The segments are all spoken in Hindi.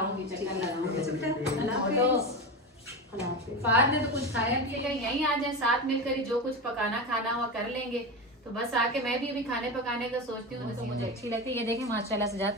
आऊंगी, चक्कर लगाऊंगी। फाद ने तो कुछ खाया पिएगा, यहीं आ जाए, साथ मिलकर ही जो कुछ पकाना खाना हुआ कर लेंगे। तो बस आके मैं भी अभी खाने पकाने का सोचती हूँ, तो मुझे अच्छी लगती है। ये देखें माशाल्लाह सजाद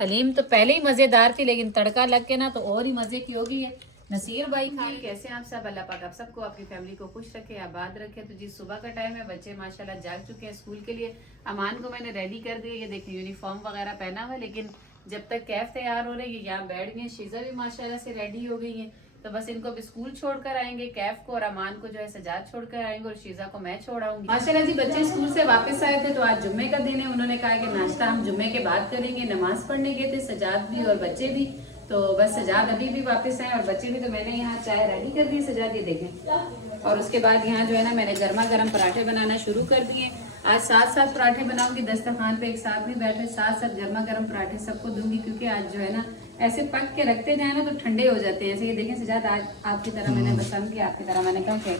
हलीम तो पहले ही मजेदार थी, लेकिन तड़का लग के ना तो और ही मजे की होगी है। नसीर भाई खान कैसे आप सब? अल्लाह पाक आप सबको आपकी फैमिली को खुश रखे, आबाद रखे। तो जी सुबह का टाइम है, बच्चे माशाल्लाह जाग चुके हैं स्कूल के लिए। अमान को मैंने रेडी कर दिया, ये देखिए यूनिफॉर्म वगैरह पहना हुआ है, लेकिन जब तक कैफ तैयार हो रही है यहाँ बैठ गए। शीजा भी माशाल्लाह से रेडी हो गई है, तो बस इनको भी स्कूल छोड़कर आएंगे, कैफ को और अमान को जो है सजाद छोड़कर आएंगे और शीजा को मैं छोड़ आऊंगी। माशाल्लाह जी बच्चे स्कूल से वापस आए थे, तो आज जुम्मे का दिन है। उन्होंने कहा कि नाश्ता हम जुम्मे के बाद करेंगे। नमाज पढ़ने गए थे सजाद भी और बच्चे भी, तो बस सजाद अभी भी वापस आए और बच्चे भी। तो मैंने यहाँ चाय रेडी कर दी सजाद, ये देखें। और उसके बाद यहाँ जो है ना मैंने गर्मा गर्म पराठे बनाना शुरू कर दिए। आज 7 पराठे बनाऊंगी, दस्तरखान पे एक साथ में बैठे 7 गर्मा गर्म पराठे सबको दूंगी, क्योंकि आज जो है ना ऐसे पक के रखते जाए ना तो ठंडे हो जाते हैं। ऐसे ये देखें सजाद, आज आपकी तरह मैंने पसंद किया, आपकी तरह मैंने कहा कि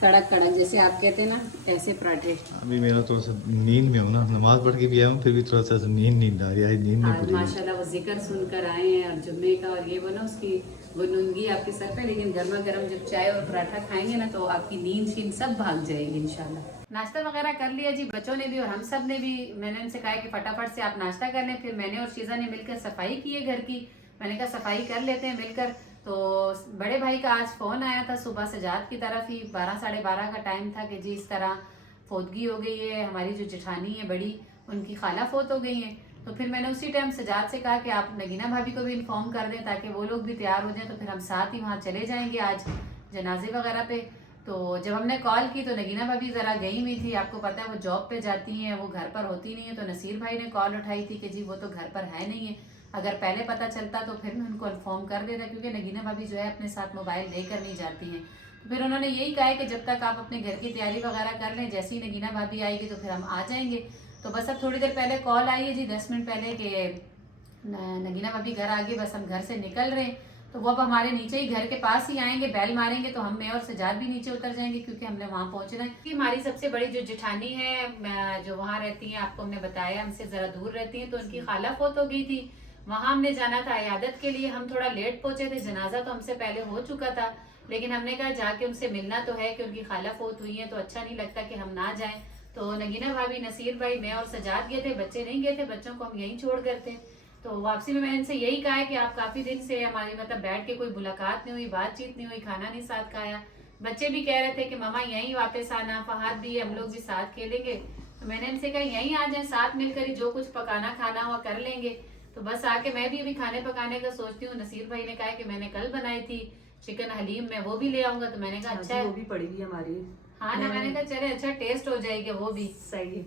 कड़क कड़क जैसे आप कहते हैं ना, ऐसे पराठे। अभी मेरा थोड़ा सा नींद में हूँ ना, नमाज पढ़ के भी आया हूँ, फिर भी थोड़ा सा नींद आ रही है। नींद नहीं पूरी। माशाल्लाह वो जिक्र सुनकर आए हैं और जुम्मे का, और ये वो ना उसकी वो नुंगी आपके सर पे, लेकिन गर्मा गर्म जब चाय और पराठा खाएंगे ना तो आपकी नींद शींद सब भाग जाएगी इंशाल्लाह। नाश्ता वगैरह कर लिया जी बच्चों ने भी और हम सब ने भी। मैंने उनसे कहा कि फटाफट से आप नाश्ता कर लें। फिर मैंने और शीजा ने मिलकर सफाई की है घर की। मैंने कहा सफाई कर लेते हैं मिलकर। तो बड़े भाई का आज फोन आया था सुबह सजाद की तरफ ही, 12 साढ़े 12 का टाइम था कि जी इस तरह फोतगी हो गई है, हमारी जो जेठानी है बड़ी, उनकी खाला फोत हो गई है। तो फिर मैंने उसी टाइम सजाद से कहा कि आप नगीना भाभी को भी इन्फॉर्म कर दें ताकि वो लोग भी तैयार हो जाएं, तो फिर हम साथ ही वहाँ चले जाएंगे आज जनाजे वगैरह पे। तो जब हमने कॉल की तो नगीना भाभी ज़रा गई हुई थी, आपको पता है वो जॉब पे जाती हैं, वो घर पर होती नहीं है। तो नसीर भाई ने कॉल उठाई थी कि जी वो तो घर पर है नहीं है। अगर पहले पता चलता तो फिर मैं उनको इन्फॉर्म कर देता, क्योंकि नगीना भाभी जो है अपने साथ मोबाइल लेकर नहीं जाती हैं। तो फिर उन्होंने यही कहा है कि जब तक आप अपने घर की तैयारी वगैरह कर लें, जैसे ही नगीना भाभी आएगी तो फिर हम आ जाएंगे। तो बस अब थोड़ी देर पहले कॉल आई है जी 10 मिनट पहले कि नगीना भाभी घर आ गई, बस हम घर से निकल रहे हैं। तो वो अब हमारे नीचे ही घर के पास ही आएंगे, बैल मारेंगे तो हम मैं और सजाद भी नीचे उतर जाएंगे, क्योंकि हमने वहाँ पहुंचना है। कि हमारी सबसे बड़ी जो जेठानी है जो वहाँ रहती है, आपको हमने बताया हमसे जरा दूर रहती है, तो उनकी खाला फोत हो गई थी। वहाँ हमने जाना था इयादत के लिए। हम थोड़ा लेट पहुंचे थे, जनाजा तो हमसे पहले हो चुका था, लेकिन हमने कहा जाके उनसे मिलना तो है कि उनकी खाला फोत हुई है, तो अच्छा नहीं लगता कि हम ना जाएं। तो नगीना भाभी, नसीर भाई, मैं और सजाद गए थे, बच्चे नहीं गए थे, बच्चों को हम यहीं छोड़ गए थे। तो वापसी में मैंने इनसे यही कहा है कि आप काफी दिन से हमारी मतलब बैठ के कोई मुलाकात नहीं हुई, बातचीत नहीं हुई, खाना नहीं साथ खाया। बच्चे भी कह रहे थे कि मामा यहीं वापस आना, फहाद भी हम लोग भी साथ खेलेंगे। तो मैंने इनसे कहा यहीं आ जाए, साथ मिलकर ही जो कुछ पकाना खाना हुआ कर लेंगे। तो बस आके मैं भी अभी खाने पकाने का सोचती हूँ। नसीर भाई ने कहा कि मैंने कल बनाई थी चिकन हलीम, मैं वो भी ले आऊंगा। तो मैंने कहा अच्छा है, वो भी पड़ी हुई हमारी। हाँ ना, मैंने कहा चले अच्छा टेस्ट हो जाएगी वो भी। सही है,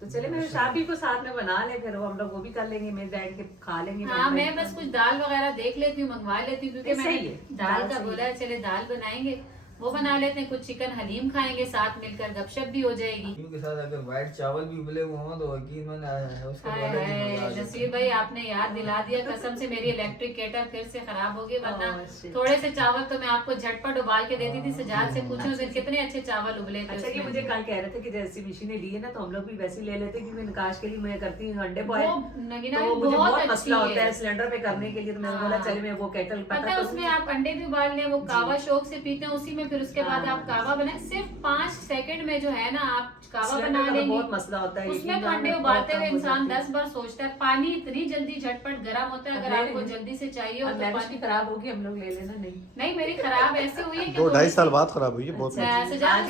तो चले मैं शादी को साथ में बना ले, फिर हम लोग वो भी कर लेंगे, मैं बैठ के खा लेंगे। हाँ मैं बस कुछ दाल वगैरह देख लेती हूँ, मंगवा लेती हूँ, क्योंकि मैंने दाल का बोला है, चले दाल बनाएंगे, वो बना लेते हैं। कुछ चिकन हलीम खाएंगे साथ मिलकर, गपशप भी हो जाएगी। के साथ अगर व्हाइट चावल भी उबले हुए हों तो यकीन मैंने नसीर भाई आपने याद दिला दिया, कसम से मेरी इलेक्ट्रिक केटल फिर से खराब हो गई, वरना थोड़े से चावल तो मैं आपको झटपट उबाल के देती थी। सजाद से पूछो उस दिन कितने अच्छे चावल उबले थे। अच्छा ये मुझे कल कह रहे थे कि जैसी मशीनें ली है ना, तो हम लोग भी वैसे ले लेते, क्योंकि निकाश के लिए मैं करती हूँ अंडे बॉयल, तो मुझे बहुत मसला होता है सिलेंडर पे करने के लिए। तो मैंने बोला चले मैं वो केटल, पता है उसमें आप अंडे भी उबाल लें, वो कावा शौक से पीते हैं उसी में, फिर उसके बाद आप कावा बनाए सिर्फ 5 सेकंड में जो है ना आप कावा बना लेंगे। बहुत मसला होता है उसमें तो अंडे उबालते हुए इंसान 10 बार सोचता है। पानी इतनी जल्दी झटपट गर्म होता है, अगर आपको जल्दी से चाहिए हो तो पानी खराब होगी, हम लोग ले लेना। नहीं मेरी खराब ऐसे हुई है कि 2-2.5 साल बाद खराब हुई है, बहुत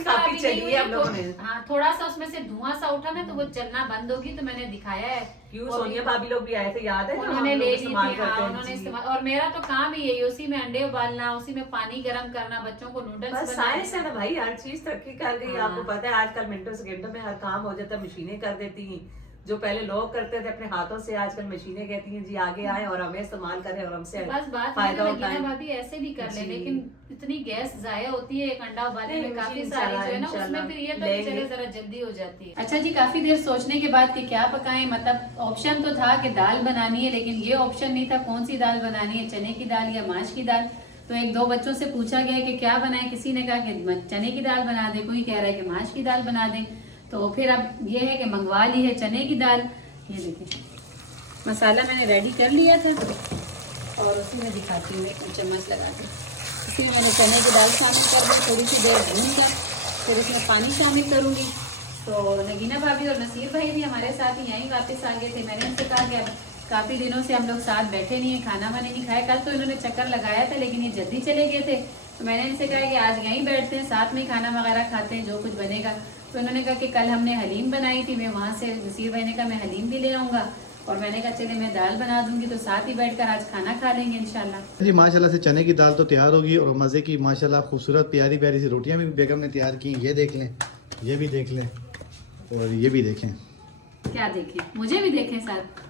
काफी चली है हम लोगों ने। हाँ थोड़ा सा उसमें से धुआं सा उठा ना तो वो चलना बंद होगी। तो मैंने दिखाया है, क्यों सोनिया भाभी लोग भी आए थे, याद है? उन्होंने ले ली थी, हाँ उन्होंने इस्तेमाल। और मेरा तो काम ही यही, उसी में अंडे उबालना, उसी में पानी गर्म करना, बच्चों को नूडल्स बनाना। साइंस है ना भाई, हर चीज तरक्की कर गई। आपको पता है आजकल मिनटों सेकंडों में हर काम हो जाता है, मशीनें कर देती हैं। जो पहले लोग करते थे अपने हाथों से, आजकल मशीनें कहती हैं जी आगे आए और हमें इस्तेमाल करें और हमसे बस बात फायदा होता है। भाभी ऐसे भी कर ले, लेकिन इतनी गैस जाया होती है एक अंडा उबालने में, काफी सारी जो है ना उसमें, फिर ये तो चले जरा जल्दी हो जाती है। अच्छा जी, काफी देर सोचने के बाद कि क्या पकाएं, मतलब ऑप्शन तो था कि दाल बनानी है, लेकिन ये ऑप्शन नहीं था कौन सी दाल बनानी है, चने की दाल या माश की दाल। तो 1-2 बच्चों से पूछा गया कि क्या बनाए, किसी ने कहा कि चने की दाल बना दे, कोई कह रहा है कि माश की दाल बना दें। तो फिर अब ये है कि मंगवा ली है चने की दाल। ये देखिए मसाला मैंने रेडी कर लिया था, और उसी में दिखाती हूँ एक चम्मच लगा के। इसी में मैंने चने की दाल शामिल कर दी, थोड़ी सी देर भूनकर फिर इसमें पानी शामिल करूँगी। तो नगीना भाभी और नसीर भाई भी हमारे साथ ही यहीं वापस आ गए थे। मैंने उनसे कहा कि अब काफ़ी दिनों से हम लोग साथ बैठे नहीं हैं, खाना वाने नहीं खाया। कल तो इन्होंने चक्कर लगाया था लेकिन ये जल्दी चले गए थे, तो मैंने इनसे कहा कि आज यहीं बैठते हैं, साथ में खाना वगैरह खाते हैं जो कुछ बनेगा। तो उन्होंने कहा कि कल हमने हलीम बनाई थी, मैं वहाँ से नसीर भाई ने कहा मैं हलीम भी ले आऊँगा, और मैंने कहा चले मैं दाल बना दूंगी, तो साथ ही बैठकर आज खाना खा लेंगे इंशाल्लाह। जी माशाल्लाह से चने की दाल तो तैयार होगी और मज़े की माशाल्लाह खूबसूरत प्यारी प्यारी सी रोटियां भी बेगम ने तैयार की। ये देख लें, ये भी देख लें और ये भी देखें। क्या देखें, मुझे भी देखें साथ।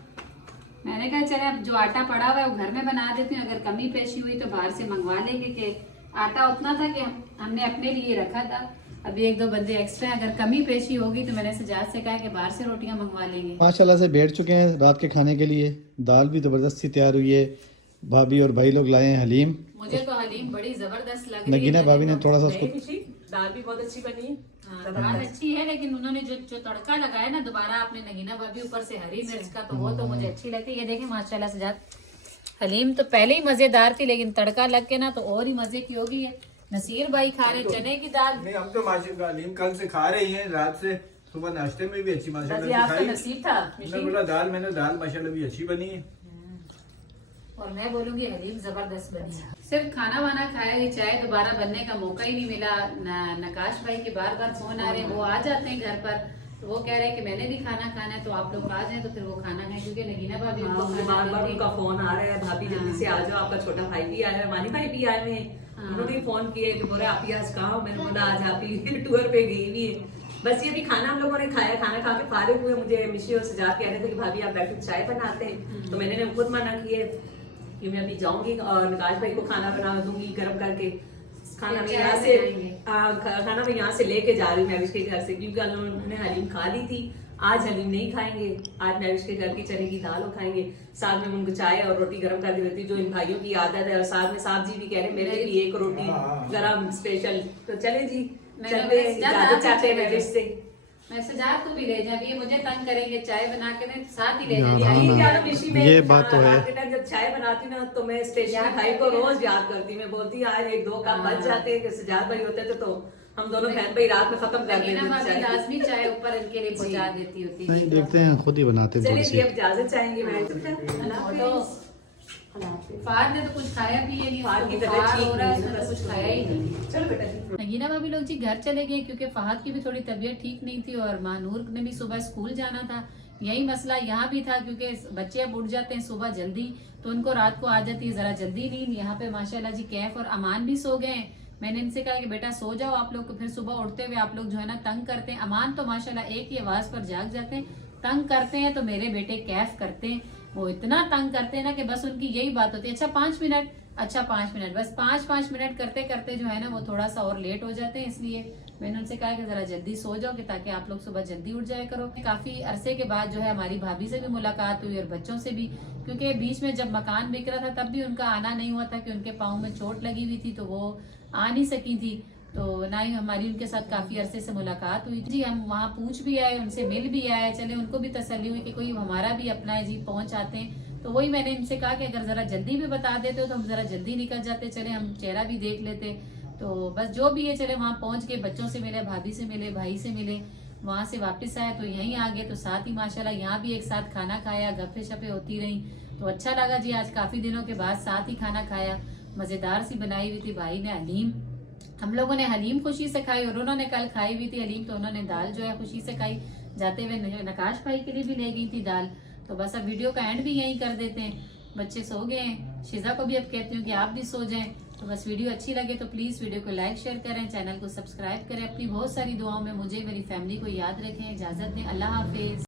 मैंने कहा चले अब जो आटा पड़ा हुआ है वो घर में बना देती हूँ, अगर कमी पेशी हुई तो बाहर से मंगवा लेंगे। कि आटा उतना था कि हमने अपने लिए रखा था, अभी एक दो बंदे एक्स्ट्रा, अगर कमी पेशी होगी तो मैंने सजाद से कहा कि बाहर से रोटियां मंगवा लेंगे। माशाल्लाह से बैठ चुके हैं रात के खाने के लिए। दाल भी ज़बरदस्ती तैयार हुई है, भाभी और भाई लोग लाए हैं हलीम। मुझे तो हलीम बड़ी जबरदस्त लग रही है। नगीना भाभी ने थोड़ा सा उसको दाल भी बहुत अच्छी बनी है। हाँ, दाल अच्छी है, लेकिन उन्होंने जो तड़का लगाया ना दोबारा आपने नगीना भाभी ऊपर से हरी मिर्च का, तो वो तो मुझे अच्छी लगती है। ये देखें माशाल्लाह सजाद, हलीम तो पहले ही मजेदार थी लेकिन तड़का लग के ना तो और ही मजे की होगी। है नसीर भाई खा रहे चने की दाल। नहीं हम तो माशाल्लाह हलीम कल से खा रही हैं, रात से सुबह नाश्ते में भी अच्छी माशाल्लाह से खाई। नसीब था मैं बोला दाल माशाल्लाह भी अच्छी बनी है। और मैं बोलूंगी हलीम जबरदस्त बनी है। सिर्फ खाना वाना खाया ही, चाय दोबारा बनने का मौका ही नहीं मिला। नकाश भाई के बार बार फोन आ रहे हैं, वो आ जाते हैं घर पर, तो वो कह रहे हैं कि मैंने भी खाना खाना है, तो आप लोग आ जाए तो फिर वो खाना खाएं, क्योंकि नगीना भाभी उनको मुझे खाना बार बार देती उनका फोन आ रहा है, भाभी जल्दी से आ जाओ, आपका छोटा भाई भी आया है, मानी भाई भी आए हुए हैं। उन्होंने भी फोन किए कि बोले आप ही आज कहाँ हो? मैंने बोला आज आप ही टूर पे गई हुई है। बस ये भी खाना हम लोगों ने खाया, खाना खा के फारिग हुए। मुझे मिश्री और सजा के आ रहे थे कि भाभी आप बैठ के चाय बनाते हैं, तो मैंने खुद मना किए कि मैं अभी जाऊंगी और नकाश भाई को खाना बना दूंगी गर्म करके। खाना मैं यहाँ से खाना मैं यहाँ से लेके जा रही हूँ महविश के घर से, क्योंकि कल उन्होंने हलीम खा ली थी, आज हलीम नहीं खाएंगे, आज महविश के घर की चने की दाल खाएंगे। साथ में उनको चाय और रोटी गर्म कर दी रहती, जो इन भाइयों की आदत है। और साथ में साहब जी भी कह रहे हैं मेरे लिए एक रोटी गरम स्पेशल। तो चले जी, चलते इजाजत चाहते हैं महविश से। मैं सजाद को भी ले जा, ये मुझे तंग करेंगे, चाय बना के दे साथ ही ले यार, जा। हाँ, क्या तो मिशी में ये बात तो है। रात के टाइम जब चाय बनाती ना तो मैं स्टेशन भाई को रोज याद करती, मैं बोलती आज एक दो कप बच जाते हैं। सजाद भाई होते थे तो हम दोनों बहन भाई रात में खत्म कर नगीना भाभी देते थे। लाजमी चाय ऊपर इनके लिए पहुंचा देती होती नहीं देखते हैं, खुद ही बनाते हैं चलिए थोड़ी जी, सी। अब इजाजत चाहेंगे मैं। फाद ने तो कुछ खाया पिए नहीं, फाद की उसको तबीयत बुखार ठीक हो रहा है, नहीं है, उसने तो बस कुछ खाया ही नहीं। चलो बेटा जी। नगीना भाभी लोग जी घर चले गए क्योंकि फहद की भी थोड़ी तबीयत ठीक नहीं थी और मानूर ने भी सुबह स्कूल जाना था। यही मसला यहाँ भी था, क्योंकि बच्चे अब उठ जाते हैं सुबह जल्दी, तो उनको रात को आ जाती है जरा जल्दी नींद। यहाँ पे माशाल्लाह जी कैफ और अमान भी सो गए। मैंने इनसे कहा कि बेटा सो जाओ आप लोग, फिर सुबह उठते हुए आप लोग जो है ना तंग करते हैं। अमान तो माशाल्लाह एक ही आवाज पर जाग जाते हैं, तंग करते हैं। तो मेरे बेटे कैफ करते हैं, वो इतना तंग करते हैं ना कि बस उनकी यही बात होती है, अच्छा 5 मिनट, अच्छा 5 मिनट, बस 5 मिनट करते करते जो है ना वो थोड़ा सा और लेट हो जाते हैं। इसलिए मैंने उनसे कहा कि जरा जल्दी सो जाओ कि ताकि आप लोग सुबह जल्दी उठ जाया करो। काफी अरसे के बाद जो है हमारी भाभी से भी मुलाकात हुई और बच्चों से भी, क्योंकि बीच में जब मकान बिक रहा था तब भी उनका आना नहीं हुआ था कि उनके पाँव में चोट लगी हुई थी, तो वो आ नहीं सकी थी। तो ना ही हमारी उनके साथ काफी अरसे से मुलाकात हुई जी। हम वहाँ पूछ भी आए, उनसे मिल भी आए, चले उनको भी तसल्ली हुई कि कोई हमारा भी अपना है जी, पहुंच आते हैं। तो वही मैंने इनसे कहा कि अगर जरा जल्दी भी बता देते हो तो हम जरा जल्दी निकल जाते, चले हम चेहरा भी देख लेते। तो बस जो भी है, चले वहाँ पहुंच के बच्चों से मिले, भाभी से मिले, भाई से मिले, वहाँ से वापस आए तो यहीं आ गए। तो साथ ही माशाल्लाह यहाँ भी एक साथ खाना खाया, गप्पे शप्पे होती रही, तो अच्छा लगा जी। आज काफी दिनों के बाद साथ ही खाना खाया, मजेदार सी बनाई हुई थी भाई ने हलीम। हम लोगों ने हलीम खुशी से खाई और उन्होंने कल खाई हुई थी हलीम, तो उन्होंने दाल जो है खुशी से खाई। जाते हुए नकाश भाई के लिए भी ले गई थी दाल। तो बस अब वीडियो का एंड भी यहीं कर देते हैं, बच्चे सो गए हैं। शिजा को भी अब कहती हूँ कि आप भी सो जाएं। तो बस वीडियो अच्छी लगे तो प्लीज वीडियो को लाइक शेयर करें, चैनल को सब्सक्राइब करें। अपनी बहुत सारी दुआओं में मुझे, मेरी फैमिली को याद रखें। इजाजत दें, अल्लाह हाफिज।